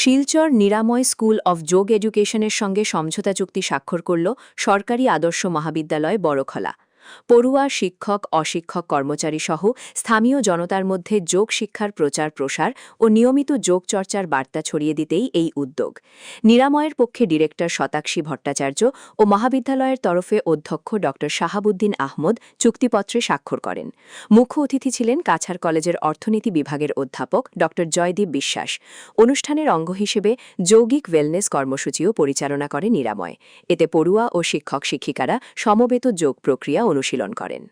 শিলচর নিরাময় school of যোগ এডুকেশনের সঙ্গে সমঝোতা চুক্তি স্বাক্ষর করল সরকারি আদর্শ মহাবিদ্যালয় বড়খলা। পড়ুয়া, শিক্ষক, অশিক্ষক কর্মচারী সহ স্থানীয় জনতার মধ্যে যোগ শিক্ষার প্রচার প্রসার ও নিয়মিত যোগ চর্চার বার্তা ছড়িয়ে দিতেই এই উদ্যোগ। নিরাময়ের পক্ষে ডিরেক্টর শতাক্ষী ভট্টাচার্য ও মহাবিদ্যালয়ের তরফে অধ্যক্ষ ড শাহাবুদ্দিন আহমদ চুক্তিপত্রে স্বাক্ষর করেন। মুখ্য অতিথি ছিলেন কাছাড় কলেজের অর্থনীতি বিভাগের অধ্যাপক ড জয়দীপ বিশ্বাস। অনুষ্ঠানের অঙ্গ হিসেবে যৌগিক ওয়েলনেস কর্মসূচিও পরিচালনা করে নিরাময়। এতে পড়ুয়া ও শিক্ষক শিক্ষিকারা সমবেত যোগ প্রক্রিয়া অনুশীলন করেন।